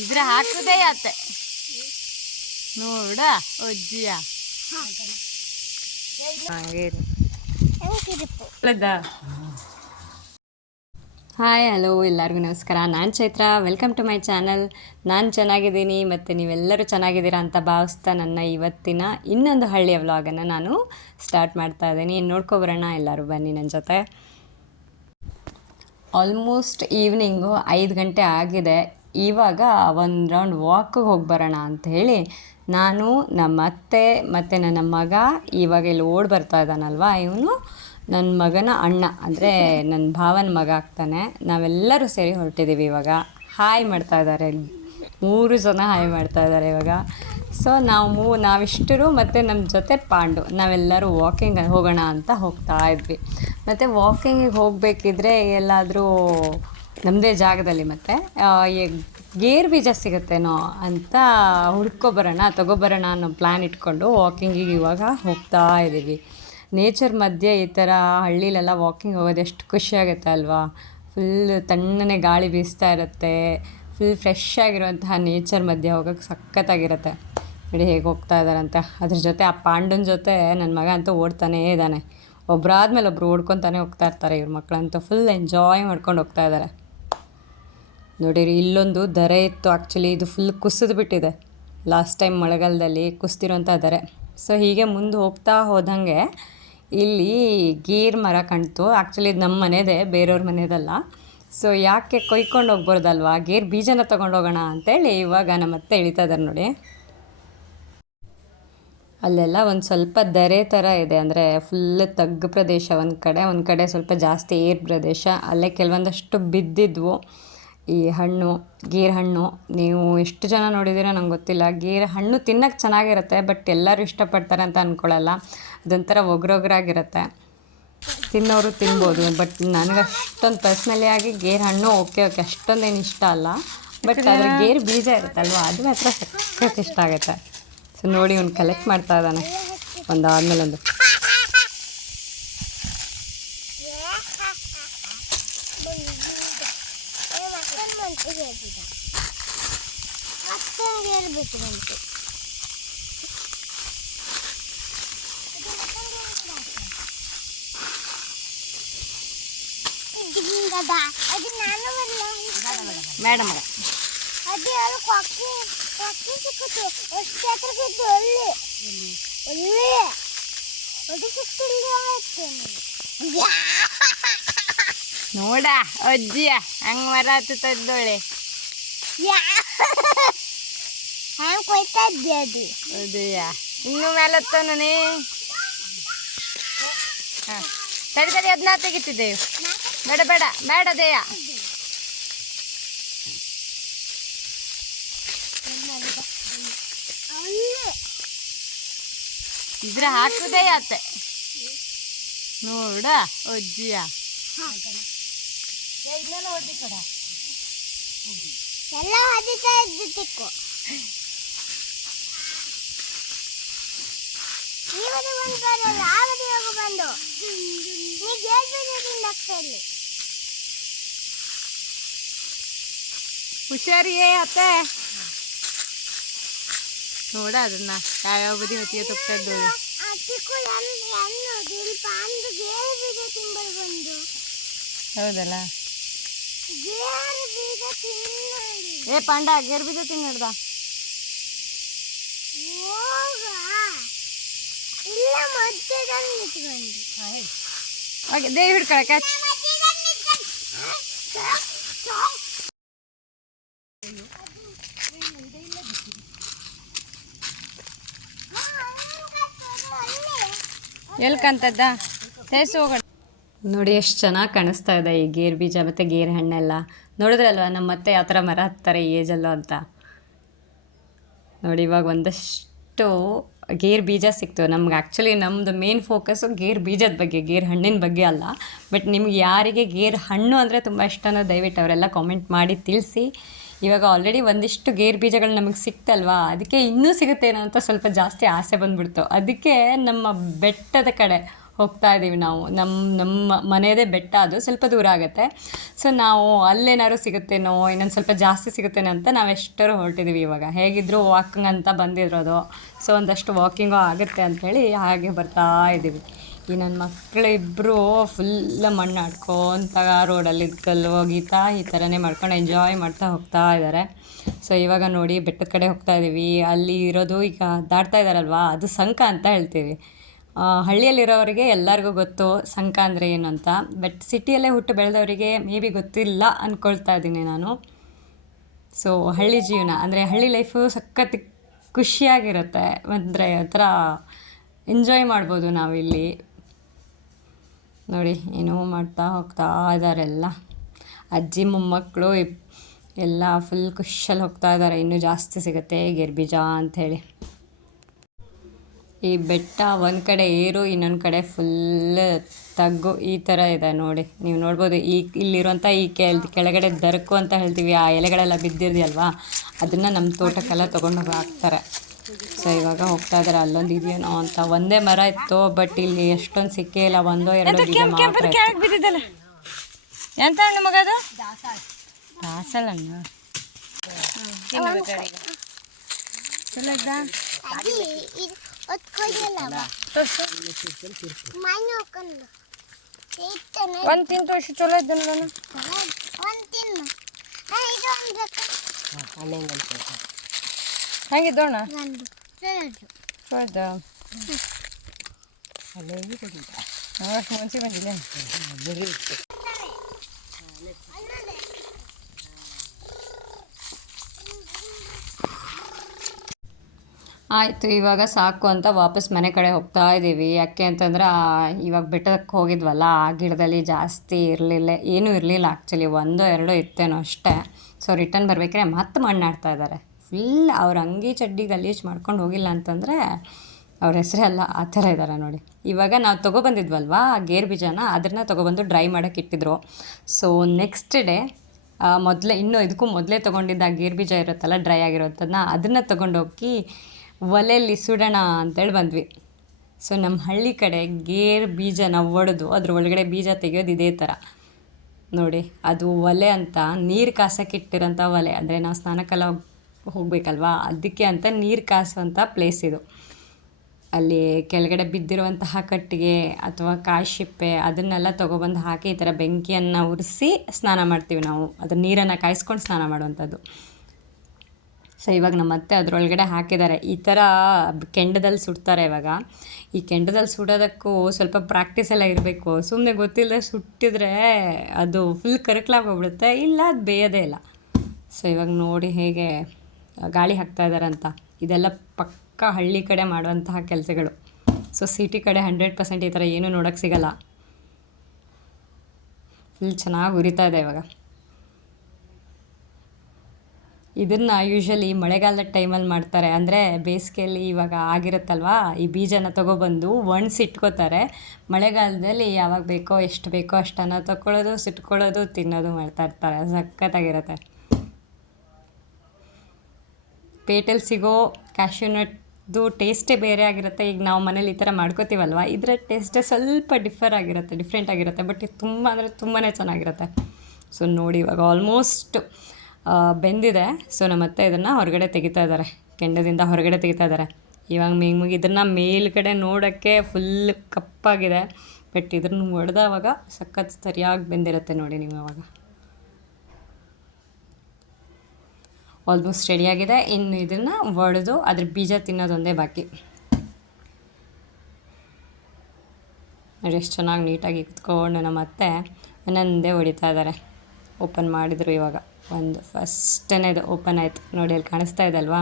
ಇದ್ರ ಹಾಕುದೇ ಆತೆ ನೋಡ ಅಜ್ಜಿಯ ಹಾಯ್ ಹಲೋ ಎಲ್ಲರಿಗೂ ನಮಸ್ಕಾರ. ನಾನು Chaitra. Welcome to my channel. ನಾನು ಚೆನ್ನಾಗಿದ್ದೀನಿ ಮತ್ತು ನೀವೆಲ್ಲರೂ ಚೆನ್ನಾಗಿದ್ದೀರಾ ಅಂತ ಭಾವಿಸ್ತಾ ನನ್ನ ಇವತ್ತಿನ ಇನ್ನೊಂದು ಹಳ್ಳಿಯ ವ್ಲಾಗನ್ನು ನಾನು ಸ್ಟಾರ್ಟ್ ಮಾಡ್ತಾ ಇದ್ದೀನಿ. ನೋಡ್ಕೊಬರೋಣ, ಎಲ್ಲರೂ ಬನ್ನಿ ನನ್ನ ಜೊತೆ. ಆಲ್ಮೋಸ್ಟ್ ಈವ್ನಿಂಗು 5 ಗಂಟೆ ಆಗಿದೆ. ಇವಾಗ ಒಂದು ರೌಂಡ್ ವಾಕಿಗೆ ಹೋಗಿ ಬರೋಣ ಅಂತ ಹೇಳಿ ನಾನು, ನಮ್ಮ ಅತ್ತೆ ಮತ್ತು ನನ್ನ ಮಗ ಇವಾಗ ಇಲ್ಲಿ ಓಡಿ ಬರ್ತಾ ಇದ್ದಾನಲ್ವ, ಇವನು ನನ್ನ ಮಗನ ಅಣ್ಣ, ಅಂದರೆ ನನ್ನ ಭಾವನ ಮಗ ಆಗ್ತಾನೆ. ನಾವೆಲ್ಲರೂ ಸೇರಿ ಹೊರಟಿದ್ದೀವಿ. ಇವಾಗ ಹಾಯ್ ಮಾಡ್ತಾ ಇದ್ದಾರೆ, 3 ಜನ ಹಾಯ್ ಮಾಡ್ತಾ ಇದ್ದಾರೆ ಇವಾಗ. ಸೊ ನಾವಿಷ್ಟರು ಮತ್ತು ನಮ್ಮ ಜೊತೆ ಪಾಂಡು, ನಾವೆಲ್ಲರೂ ವಾಕಿಂಗ್ ಹೋಗೋಣ ಅಂತ ಹೋಗ್ತಾ ಇದ್ವಿ. ಮತ್ತು ವಾಕಿಂಗಿಗೆ ಹೋಗಬೇಕಿದ್ರೆ ಎಲ್ಲಾದರೂ ನಮ್ಮದೇ ಜಾಗದಲ್ಲಿ ಮತ್ತು ಗೇರು ಬೀಜ ಸಿಗುತ್ತೇನೋ ಅಂತ ತೊಗೊಬರೋಣ ಅನ್ನೋ ಪ್ಲ್ಯಾನ್ ಇಟ್ಕೊಂಡು ವಾಕಿಂಗಿಗೆ ಇವಾಗ ಹೋಗ್ತಾ ಇದ್ದೀವಿ. ನೇಚರ್ ಮಧ್ಯೆ ಈ ಥರ ಹಳ್ಳಿಲೆಲ್ಲ ವಾಕಿಂಗ್ ಹೋಗೋದು ಎಷ್ಟು ಖುಷಿಯಾಗುತ್ತೆ ಅಲ್ವಾ. ಫುಲ್ ತಣ್ಣನೆ ಗಾಳಿ ಬೀಸ್ತಾ ಇರುತ್ತೆ, ಫುಲ್ ಫ್ರೆಶ್ ಆಗಿರುವಂತಹ ನೇಚರ್ ಮಧ್ಯೆ ಹೋಗೋಕ್ಕೆ ಸಖತ್ತಾಗಿರುತ್ತೆ. ನೋಡಿ ಹೇಗೆ ಹೋಗ್ತಾ ಇದ್ದಾರಂತೆ. ಅದ್ರ ಜೊತೆ ಆ ಪಾಂಡನ ಜೊತೆ ನನ್ನ ಮಗ ಅಂತೂ ಓಡ್ತಾನೇ ಇದ್ದಾನೆ. ಒಬ್ಬರಾದ್ಮೇಲೆ ಒಬ್ಬರು ಓಡ್ಕೊತಾನೆ ಹೋಗ್ತಾ ಇರ್ತಾರೆ. ಇವ್ರ ಮಕ್ಕಳಂತೂ ಫುಲ್ ಎಂಜಾಯ್ ಮಾಡ್ಕೊಂಡು ಹೋಗ್ತಾ ಇದ್ದಾರೆ. ನೋಡಿರಿ, ಇಲ್ಲೊಂದು ದರೆ ಇತ್ತು. ಆ್ಯಕ್ಚುಲಿ ಇದು ಫುಲ್ ಕುಸಿದು ಬಿಟ್ಟಿದೆ. ಲಾಸ್ಟ್ ಟೈಮ್ ಮಳೆಗಾಲದಲ್ಲಿ ಕುಸಿದಿರೋಂಥ ದರೆ. ಸೊ ಹೀಗೆ ಮುಂದೆ ಹೋಗ್ತಾ ಹೋದಂಗೆ ಇಲ್ಲಿ ಗೇರು ಮರ ಕಾಣ್ತು. ಆ್ಯಕ್ಚುಲಿ ಇದು ನಮ್ಮ ಮನೆಯದೇ, ಬೇರೆಯವ್ರ ಮನೆಯದಲ್ಲ. ಸೊ ಯಾಕೆ ಕೊಯ್ಕೊಂಡು ಹೋಗ್ಬಾರ್ದಲ್ವಾ, ಗೇರು ಬೀಜನ ತೊಗೊಂಡೋಗೋಣ ಅಂತೇಳಿ ಇವಾಗ ನಮ್ಮ ಅತ್ತೆ ಇಳಿತಾ ಇದ್ದಾರೆ ನೋಡಿ. ಅಲ್ಲೆಲ್ಲ ಒಂದು ಸ್ವಲ್ಪ ದರೆ ಥರ ಇದೆ, ಅಂದರೆ ಫುಲ್ ತಗ್ಗು ಪ್ರದೇಶ ಒಂದು ಕಡೆ ಸ್ವಲ್ಪ ಜಾಸ್ತಿ ಏರ್ ಪ್ರದೇಶ. ಅಲ್ಲೇ ಕೆಲವೊಂದಷ್ಟು ಬಿದ್ದಿದ್ವು ಈ ಗೇರು ಹಣ್ಣು. ನೀವು ಎಷ್ಟು ಜನ ನೋಡಿದ್ದೀರೋ ನಂಗೆ ಗೊತ್ತಿಲ್ಲ. ಗೇರು ಹಣ್ಣು ತಿನ್ನೋಕ್ಕೆ ಚೆನ್ನಾಗಿರುತ್ತೆ, ಬಟ್ ಎಲ್ಲರೂ ಇಷ್ಟಪಡ್ತಾರೆ ಅಂತ ಅಂದ್ಕೊಳ್ಳಲ್ಲ. ಅದೊಂಥರ ಒಗ್ರೊಗ್ರಾಗಿರುತ್ತೆ. ತಿನ್ನೋರು ತಿನ್ಬೋದು, ಬಟ್ ನನಗೆ ಅಷ್ಟೊಂದು ಪರ್ಸ್ನಲಿ ಆಗಿ ಗೇರು ಹಣ್ಣು ಓಕೆ ಅಷ್ಟೊಂದೇನು ಇಷ್ಟ ಅಲ್ಲ. ಬಟ್ ಅದ್ರ ಗೇರು ಬೀಜ ಇರುತ್ತಲ್ವ, ಅದು ಮಾತ್ರ ಸಖತ್ ಇಷ್ಟ ಆಗುತ್ತೆ. ಸೊ ನೋಡಿ, ಅವ್ನು ಕಲೆಕ್ಟ್ ಮಾಡ್ತಾ ಇದ್ದಾನೆ ಒಂದಾದ್ಮೇಲೆ ಒಂದು. ಮೇಡಮ್ ನೋಡ ಅಜ್ಜಿಯ ಹಂಗ ಮರ ಹತ್ತುತ್ತದ್ದೋಳೆ. ಕೊಯ್ತಾ ಇದ್ದೆ ಅದು ಅದೇಯ ಇನ್ನೂ ಮೇಲೆ ಹತ್ತವನೇ. ಹಾಂ ತಡಿ ಅದನ್ನ ತೆಗಿತಿದ್ದೇವೆ. ಬೇಡ ದೇಯ. ಇದ್ರ ಹಾಕುದೇ ಆತೆ ನೋಡ ಅಜ್ಜಿಯ. ಎಲ್ಲ ಹದಿತಾ ಇದ್ದಿತ್ತು. ಹುಷಾರಿಯೇ ಅತ್ತೆ. ನೋಡ ಅದನ್ನ ಯಾವ್ಯಾವ ಬದಿ ಹೊತ್ತಿಗೆ ತೊಗ್ತಾ ಇದ್ದೋಳು. ಹೌದಲ್ಲ. ಏ ಪಾಂಡ, ಗೇರು ಬೀಜ ತಿನ್ನಡ್ದ. ದೇವಿ ಹಿಡ್ಕೊಳಕ ಎಲ್ಕಂತದ್ದ ಸೇಸು ಹೋಗೋಣ. ನೋಡಿ ಎಷ್ಟು ಚೆನ್ನಾಗಿ ಕಾಣಿಸ್ತಾ ಇದೆ ಈ ಗೇರು ಬೀಜ ಮತ್ತು ಗೇರು ಹಣ್ಣೆಲ್ಲ. ನೋಡಿದ್ರಲ್ವ ನಮ್ಮ ಮತ್ತೆ ಯಾವ ಥರ ಮರ ಹತ್ತಾರೆ ಈ ಏಜಲ್ಲೋ ಅಂತ. ನೋಡಿ, ಇವಾಗ ಒಂದಷ್ಟು ಗೇರು ಬೀಜ ಸಿಕ್ತು ನಮ್ಗೆ. ಆ್ಯಕ್ಚುಲಿ ನಮ್ಮದು ಮೇನ್ ಫೋಕಸ್ಸು ಗೇರು ಬೀಜದ ಬಗ್ಗೆ, ಗೇರು ಹಣ್ಣಿನ ಬಗ್ಗೆ ಅಲ್ಲ. ಬಟ್ ನಿಮ್ಗೆ ಯಾರಿಗೆ ಗೇರು ಹಣ್ಣು ಅಂದರೆ ತುಂಬ ಇಷ್ಟನೋ ದಯವಿಟ್ಟು ಅವರೆಲ್ಲ ಕಾಮೆಂಟ್ ಮಾಡಿ ತಿಳಿಸಿ. ಇವಾಗ ಆಲ್ರೆಡಿ ಒಂದಿಷ್ಟು ಗೇರು ಬೀಜಗಳು ನಮಗೆ ಸಿಕ್ತಲ್ವಾ, ಅದಕ್ಕೆ ಇನ್ನೂ ಸಿಗುತ್ತೇನೋ ಅಂತ ಸ್ವಲ್ಪ ಜಾಸ್ತಿ ಆಸೆ ಬಂದುಬಿಡ್ತು. ಅದಕ್ಕೆ ನಮ್ಮ ಬೆಟ್ಟದ ಕಡೆ ಹೋಗ್ತಾ ಇದ್ದೀವಿ ನಾವು. ನಮ್ಮ ಮನೆಯದೇ ಬೆಟ್ಟ, ಅದು ಸ್ವಲ್ಪ ದೂರ ಆಗುತ್ತೆ. ಸೊ ನಾವು ಅಲ್ಲೇನಾದ್ರು ಸಿಗುತ್ತೇನೋ, ಇನ್ನೊಂದು ಸ್ವಲ್ಪ ಜಾಸ್ತಿ ಸಿಗುತ್ತೇನೋ ಅಂತ ನಾವು ಎಷ್ಟರೂ ಹೊರಟಿದ್ದೀವಿ ಇವಾಗ. ಹೇಗಿದ್ದರೂ ವಾಕಿಂಗ್ ಅಂತ ಬಂದಿರೋದು, ಸೊ ಒಂದಷ್ಟು ವಾಕಿಂಗು ಆಗುತ್ತೆ ಅಂಥೇಳಿ ಹಾಗೆ ಬರ್ತಾ ಇದ್ದೀವಿ. ಈ ನನ್ನ ಮಕ್ಕಳು ಇಬ್ಬರು ಫುಲ್ ಮಣ್ಣು ಆಡ್ಕೊತ ರೋಡಲ್ಲಿ ಕಲ್ಲು ಹೋಗಿತಾ ಈ ಥರನೇ ಮಾಡ್ಕೊಂಡು ಎಂಜಾಯ್ ಮಾಡ್ತಾ ಹೋಗ್ತಾ ಇದ್ದಾರೆ. ಸೊ ಇವಾಗ ನೋಡಿ ಬೆಟ್ಟದ ಕಡೆ ಹೋಗ್ತಾ ಇದ್ದೀವಿ. ಅಲ್ಲಿ ಇರೋದು ಈಗ ದಾಟ್ತಾ ಇದ್ದಾರಲ್ವಾ, ಅದು ಸಂಕ ಅಂತ ಹೇಳ್ತೀವಿ. ಹಳ್ಳಿಯಲ್ಲಿರೋರಿಗೆ ಎಲ್ಲರಿಗೂ ಗೊತ್ತು ಸಂಕ ಅಂದರೆ ಏನು ಅಂತ. ಬಟ್ ಸಿಟಿಯಲ್ಲೇ ಹುಟ್ಟು ಬೆಳೆದವರಿಗೆ ಮೇ ಬಿ ಗೊತ್ತಿಲ್ಲ ಅಂದ್ಕೊಳ್ತಾ ಇದ್ದೀನಿ ನಾನು. ಸೊ ಹಳ್ಳಿ ಜೀವನ ಅಂದರೆ ಹಳ್ಳಿ ಲೈಫು ಸಖತ್ ಖುಷಿಯಾಗಿರುತ್ತೆ. ಅಂದರೆ ಒಂಥರ ಎಂಜಾಯ್ ಮಾಡ್ಬೋದು ನಾವಿಲ್ಲಿ. ನೋಡಿ ಏನೋ ಮಾಡ್ತಾ ಹೋಗ್ತಾ ಇದ್ದಾರೆಲ್ಲ. ಅಜ್ಜಿ ಮೊಮ್ಮಕ್ಕಳು ಎಲ್ಲ ಫುಲ್ ಖುಷಿಯಲ್ಲಿ ಹೋಗ್ತಾ ಇದ್ದಾರೆ. ಇನ್ನೂ ಜಾಸ್ತಿ ಸಿಗುತ್ತೆ ಗೇರುಬೀಜ ಅಂಥೇಳಿ. ಈ ಬೆಟ್ಟ ಒಂದು ಕಡೆ ಏರು, ಇನ್ನೊಂದು ಕಡೆ ಫುಲ್ ತಗ್ಗು ಈ ಥರ ಇದೆ ನೋಡಿ. ನೀವು ನೋಡ್ಬೋದು ಇಲ್ಲಿರುವಂಥ ಕೆಳಗಡೆ ದರಕು ಅಂತ ಹೇಳ್ತೀವಿ, ಆ ಎಲೆಗಳೆಲ್ಲ ಬಿದ್ದಿದೆಯಲ್ವಾ, ಅದನ್ನು ನಮ್ಮ ತೋಟಕ್ಕೆಲ್ಲ ತೊಗೊಂಡೋಗಿ ಹಾಕ್ತಾರೆ. ಸೊ ಇವಾಗ ಹೋಗ್ತಾ ಇದ್ದಾರೆ. ಅಲ್ಲೊಂದು ಇದೆಯೇನೋ ಅಂತ. ಒಂದೇ ಮರ ಇತ್ತು, ಬಟ್ ಇಲ್ಲಿ ಎಷ್ಟೊಂದು ಸಿಕ್ಕೇ ಇಲ್ಲ, ಒಂದೋ ಎರಡೋ ಬೀಜ ಮಾತ್ರ ಇತ್ತು. ಎಂತ ಹಣ್ಣು ಮಗ ಅದು? ದಾಸಲ್ ಹಣ್ಣು. ಒಂದು ತಿಂತು ಅಷ್ಟು ಚಲೋ ಇದ್ದು ನೋಡೋಣ. ಹೆಂಗಿದ್ದೋಣ ಚಲೋ ಅಷ್ಟು ಮುಂಚೆ ಬಂದಿಲ್ಲ. ಆಯಿತು, ಇವಾಗ ಸಾಕು ಅಂತ ವಾಪಸ್ ಮನೆ ಕಡೆ ಹೋಗ್ತಾ ಇದ್ದೀವಿ. ಯಾಕೆ ಅಂತಂದ್ರೆ ಇವಾಗ ಬೆಟ್ಟಕ್ಕೆ ಹೋಗಿದ್ವಲ್ಲ, ಆ ಗಿಡದಲ್ಲಿ ಜಾಸ್ತಿ ಇರಲಿಲ್ಲ, ಏನೂ ಇರಲಿಲ್ಲ ಆ್ಯಕ್ಚುಲಿ, ಒಂದೋ ಎರಡೋ ಇತ್ತೇನೋ ಅಷ್ಟೇ. ಸೊ ರಿಟರ್ನ್ ಬರ್ಬೇಕಾದ್ರೆ ಮತ್ತೆ ಮಣ್ಣಾಡ್ತಾ ಇದ್ದಾರೆ. ಫುಲ್ ಅವ್ರ ಅಂಗಿ ಚಡ್ಡಿ ಗಲೀಜು ಮಾಡ್ಕೊಂಡು ಹೋಗಿಲ್ಲ ಅಂತಂದರೆ ಅವ್ರ ಹೆಸರೇ ಅಲ್ಲ, ಆ ಥರ ಇದ್ದಾರೆ ನೋಡಿ. ಇವಾಗ ನಾವು ತೊಗೊಬಂದಿದ್ವಲ್ವಾ ಗೇರು ಬೀಜನ, ಅದನ್ನು ತೊಗೊಬಂದು ಡ್ರೈ ಮಾಡೋಕ್ಕೆ ಇಟ್ಟಿದ್ರು. ಸೊ ನೆಕ್ಸ್ಟ್ ಡೇ ಇನ್ನೂ ಇದಕ್ಕೂ ಮೊದಲೇ ತೊಗೊಂಡಿದ್ದ ಗೇರು ಬೀಜ ಇರುತ್ತಲ್ಲ ಡ್ರೈ ಆಗಿರೋದನ್ನ, ಅದನ್ನು ತೊಗೊಂಡೋಗಿ ಒಲೆಯಲ್ಲಿ ಸುಡೋಣ ಅಂತೇಳಿ ಬಂದ್ವಿ. ಸೊ ನಮ್ಮ ಹಳ್ಳಿ ಕಡೆ ಗೇರು ಬೀಜನ ಒಡೆದು ಅದ್ರ ಒಳಗಡೆ ಬೀಜ ತೆಗೆಯೋದು ಇದೇ ಥರ ನೋಡಿ. ಅದು ಒಲೆ ಅಂತ, ನೀರು ಕಾಸಕ್ಕೆ ಇಟ್ಟಿರೋಂಥ ಒಲೆ. ಅಂದರೆ ನಾವು ಸ್ನಾನಕ್ಕೆಲ್ಲ ಹೋಗಬೇಕಲ್ವಾ, ಅದಕ್ಕೆ ಅಂತ ನೀರು ಕಾಸುವಂಥ ಪ್ಲೇಸ್ ಇದು. ಅಲ್ಲಿ ಕೆಳಗಡೆ ಬಿದ್ದಿರುವಂತಹ ಕಟ್ಟಿಗೆ ಅಥವಾ ಕಾಯಿ ಶಿಪ್ಪೆ ಅದನ್ನೆಲ್ಲ ತೊಗೊಬಂದು ಹಾಕಿ ಈ ಥರ ಬೆಂಕಿಯನ್ನು ಉರಿಸಿ ಸ್ನಾನ ಮಾಡ್ತೀವಿ ನಾವು. ಅದ್ರ ನೀರನ್ನು ಕಾಯಿಸ್ಕೊಂಡು ಸ್ನಾನ ಮಾಡುವಂಥದ್ದು. ಸೊ ಇವಾಗ ನಮ್ಮ ಅತ್ತೆ ಅದರೊಳಗಡೆ ಹಾಕಿದ್ದಾರೆ. ಈ ಥರ ಕೆಂಡದಲ್ಲಿ ಸುಡ್ತಾರೆ ಇವಾಗ. ಈ ಕೆಂಡದಲ್ಲಿ ಸುಡೋದಕ್ಕೂ ಸ್ವಲ್ಪ ಪ್ರಾಕ್ಟೀಸ್ ಎಲ್ಲ ಇರಬೇಕು. ಸುಮ್ಮನೆ ಗೊತ್ತಿಲ್ಲದೆ ಸುಟ್ಟಿದ್ರೆ ಅದು ಫುಲ್ ಕರಕಲಾಗಿ ಹೋಗ್ಬಿಡುತ್ತೆ, ಇಲ್ಲ ಅದು ಬೇಯೋದೇ ಇಲ್ಲ. ಸೊ ಇವಾಗ ನೋಡಿ ಹೇಗೆ ಗಾಳಿ ಹಾಕ್ತಾ ಇದ್ದಾರೆ ಅಂತ. ಇದೆಲ್ಲ ಪಕ್ಕ ಹಳ್ಳಿ ಕಡೆ ಮಾಡುವಂತಹ ಕೆಲಸಗಳು. ಸೊ ಸಿಟಿ ಕಡೆ 100% ಈ ಥರ ಏನೂ ನೋಡೋಕ್ಕೆ ಸಿಗಲ್ಲ. ಫುಲ್ ಚೆನ್ನಾಗಿ ಉರಿತಾ ಇದೆ ಇವಾಗ. ಇದನ್ನು ಯೂಶ್ವಲಿ ಮಳೆಗಾಲದ ಟೈಮಲ್ಲಿ ಮಾಡ್ತಾರೆ. ಅಂದರೆ ಬೇಸಿಗೆಯಲ್ಲಿ ಇವಾಗ ಆಗಿರುತ್ತಲ್ವಾ, ಈ ಬೀಜನ ತೊಗೊಬಂದು ಒಣಸಿಟ್ಕೋತಾರೆ. ಮಳೆಗಾಲದಲ್ಲಿ ಯಾವಾಗ ಬೇಕೋ ಎಷ್ಟು ಬೇಕೋ ಅಷ್ಟನ್ನು ತೊಗೊಳ್ಳೋದು, ಸುಟ್ಕೊಳ್ಳೋದು, ತಿನ್ನೋದು ಮಾಡ್ತಾ ಇರ್ತಾರೆ. ಸಖತ್ತಾಗಿರುತ್ತೆ. ಪೇಟೆಲ್ಲಿ ಸಿಗೋ ಕ್ಯಾಶ್ಯೂನಟ್ದು ಟೇಸ್ಟೇ ಬೇರೆ ಆಗಿರುತ್ತೆ. ಈಗ ನಾವು ಮನೇಲಿ ಈ ಥರ ಮಾಡ್ಕೋತೀವಲ್ವ, ಇದರ ಟೇಸ್ಟೇ ಸ್ವಲ್ಪ ಡಿಫ್ರೆಂಟ್ ಆಗಿರುತ್ತೆ. ಬಟ್ ಇದು ತುಂಬ ಅಂದರೆ ತುಂಬಾ ಚೆನ್ನಾಗಿರುತ್ತೆ. ಸೊ ನೋಡಿ ಇವಾಗ ಆಲ್ಮೋಸ್ಟ್ ಬೆಂದಿದೆ. ಸೊ ನಮ್ಮ ಅತ್ತೆ ಇದನ್ನು ಹೊರಗಡೆ ತೆಗಿತಾ ಇದ್ದಾರೆ, ಕೆಂಡದಿಂದ ಹೊರಗಡೆ ತೆಗಿತಾ ಇದ್ದಾರೆ. ಇವಾಗ ಇದನ್ನು ಮೇಲ್ಗಡೆ ನೋಡೋಕ್ಕೆ ಫುಲ್ ಕಪ್ಪಾಗಿದೆ. ಬಟ್ ಇದನ್ನು ಒಡೆದವಾಗ ಸಖತ್ ಸರಿಯಾಗಿ ಬೆಂದಿರುತ್ತೆ ನೋಡಿ ನೀವು. ಇವಾಗ ಆಲ್ಮೋಸ್ಟ್ ರೆಡಿಯಾಗಿದೆ. ಇನ್ನು ಇದನ್ನು ಒಡೆದು ಅದ್ರ ಬೀಜ ತಿನ್ನೋದೊಂದೇ ಬಾಕಿ. ನೋಡಿ ಎಷ್ಟು ಚೆನ್ನಾಗಿ ನೀಟಾಗಿ ಕುತ್ಕೊಂಡು ನಮ್ಮ ಅತ್ತೆ ಒಂದೊಂದೇ ಹೊಡಿತಾ ಇದ್ದಾರೆ. ಓಪನ್ ಮಾಡಿದರು ಇವಾಗ. ಒಂದು ಫಸ್ಟನೇ ಇದು ಓಪನ್ ಆಯಿತು ನೋಡಿ, ಅಲ್ಲಿ ಕಾಣಿಸ್ತಾ ಇದೆ ಅಲ್ವಾ.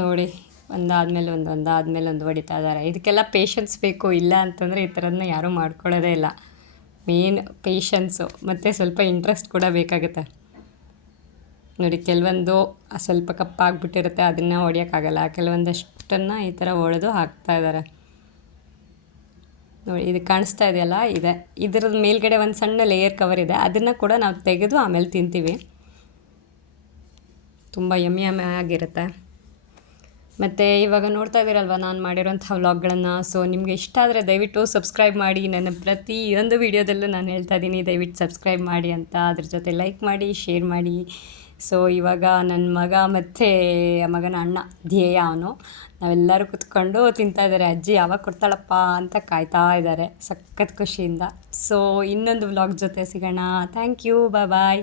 ನೋಡಿ ಒಂದಾದ್ಮೇಲೆ ಒಂದು ಹೊಡಿತಾ ಇದ್ದಾರೆ. ಇದಕ್ಕೆಲ್ಲ ಪೇಷನ್ಸ್ ಬೇಕು, ಇಲ್ಲ ಅಂತಂದರೆ ಈ ಥರದನ್ನ ಯಾರೂ ಮಾಡ್ಕೊಳ್ಳೋದೇ ಇಲ್ಲ. ಮೇನ್ ಪೇಷನ್ಸು ಮತ್ತು ಸ್ವಲ್ಪ ಇಂಟ್ರೆಸ್ಟ್ ಕೂಡ ಬೇಕಾಗುತ್ತೆ ನೋಡಿ. ಕೆಲವೊಂದು ಸ್ವಲ್ಪ ಕಪ್ಪಾಗಿಬಿಟ್ಟಿರುತ್ತೆ, ಅದನ್ನು ಹೊಡಿಯೋಕ್ಕಾಗಲ್ಲ. ಕೆಲವೊಂದಷ್ಟನ್ನು ಈ ಥರ ಹೊಡೆದು ಹಾಕ್ತಾ ಇದ್ದಾರೆ ನೋಡಿ. ಇದು ಕಾಣಿಸ್ತಾ ಇದೆಯಲ್ಲ, ಇದರದ್ದು ಮೇಲ್ಗಡೆ ಒಂದು ಸಣ್ಣ ಲೇಯರ್ ಕವರ್ ಇದೆ, ಅದನ್ನು ಕೂಡ ನಾವು ತೆಗೆದು ಆಮೇಲೆ ತಿಂತೀವಿ. ತುಂಬ ಯಮ್ಮಿ ಆಗಿರುತ್ತೆ. ಮತ್ತು ಇವಾಗ ನೋಡ್ತಾ ಇದ್ದೀರಲ್ವ ನಾನು ಮಾಡಿರೋಂಥ ವ್ಲಾಗ್ಗಳನ್ನು. ಸೊ ನಿಮಗೆ ಇಷ್ಟ ಆದರೆ ದಯವಿಟ್ಟು ಸಬ್ಸ್ಕ್ರೈಬ್ ಮಾಡಿ. ನನ್ನ ಪ್ರತಿಯೊಂದು ವೀಡಿಯೋದಲ್ಲೂ ನಾನು ಹೇಳ್ತಾ ಇದ್ದೀನಿ ದಯವಿಟ್ಟು ಸಬ್ಸ್ಕ್ರೈಬ್ ಮಾಡಿ ಅಂತ. ಅದ್ರ ಜೊತೆ ಲೈಕ್ ಮಾಡಿ, ಶೇರ್ ಮಾಡಿ. ಸೊ ಇವಾಗ ನನ್ನ ಮಗ ಮತ್ತು ಮಗನ ಅಣ್ಣ ಧ್ಯೇಯ ಅವನು, ನಾವೆಲ್ಲರೂ ಕುತ್ಕೊಂಡು ತಿಂತಾಯಿದ್ದಾರೆ. ಅಜ್ಜಿ ಯಾವಾಗ ಕೊಡ್ತಾಳಪ್ಪ ಅಂತ ಕಾಯ್ತಾ ಇದ್ದಾರೆ ಸಖತ್ ಖುಷಿಯಿಂದ. ಸೊ ಇನ್ನೊಂದು ವ್ಲಾಗ್ ಜೊತೆ ಸಿಗೋಣ. Thank you, bye.